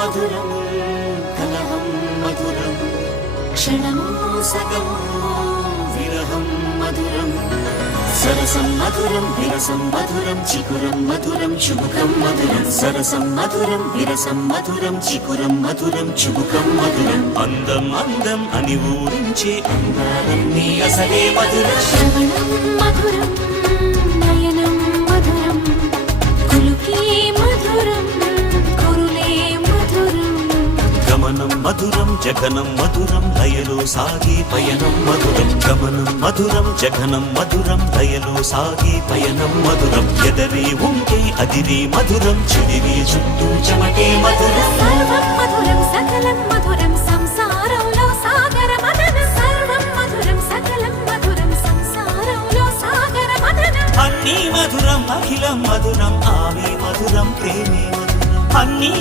మధురం కలహం మధురం క్షణము సగము విరహం మధురం సరసం మధురం విరసం మధురం చికురం మధురం చుబుకం మధురం సరసం మధురం విరసం మధురం చికురం మధురం చుబుకం మధురం అందం అందం అని ఊరించే అందాలన్నీ అసలే మధురం శ్రవణం మధురం నయనం మధురం కులుకే మధురం కురులే మధురం గమనం మధురం జగనం మధురం లయలో సాగి పయనం మధురం గమనం మధురం జగనం మధురం లయలో సాగి పయనం మధురం ఎదరి ఉంటే అదిరి మధురం చెదిరి చుట్టూ చెమటే మధురం సర్వం మధురం సకలం మధురం సంసారంలో సాగర మదనం సర్వం మధురం సకలం మధురం సంసారంలో సాగర మదనం అన్నీ మధురం అఖిలం మధురం ఆమె మధురం ప్రేమే మధురం అన్నీ